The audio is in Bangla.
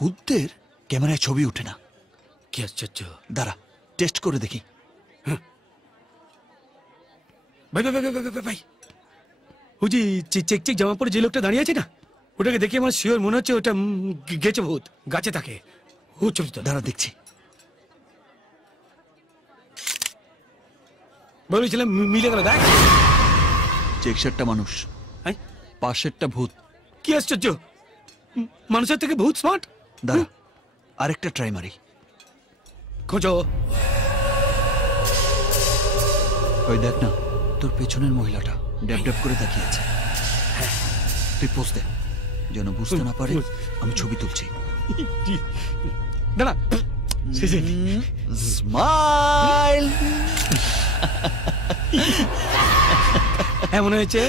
ভূতদের ক্যামেরায় ছবি ওঠে না। কি আশ্চর্য। দাঁড়া টেস্ট করে দেখি। ভাই ভাই ভাই ভাই ভাই ভাই, ওই যে চেক চেক জামা পরে যে লোকটা দাঁড়িয়ে আছে না, ওটাকে দেখে আমার শিওর মনে হচ্ছে ওটা গেছে ভূত, গাছে থাকে। ও ছবি তো দাঁড়া দেখছি। বলেছিলাম মিলে গেল। দেখ চেক শার্টটা মানুষ, হ্যাঁ পাশেরটা ভূত। কি আশ্চর্য, মানুষের থেকে ভূত স্মার্ট। দাঁড়া আরেকটা ট্রাই মারি। খোঁজো। ওই দেখ না তোর পেছনের মহিলাটা ড্যাব ড্যাব করে তাকিয়ে আছে। তুই পোজ দে যেন বুঝতে না পারে আমি ছবি তুলছি। দাঁড়া স্মাইল। হ্যাঁ মনে হয়েছে।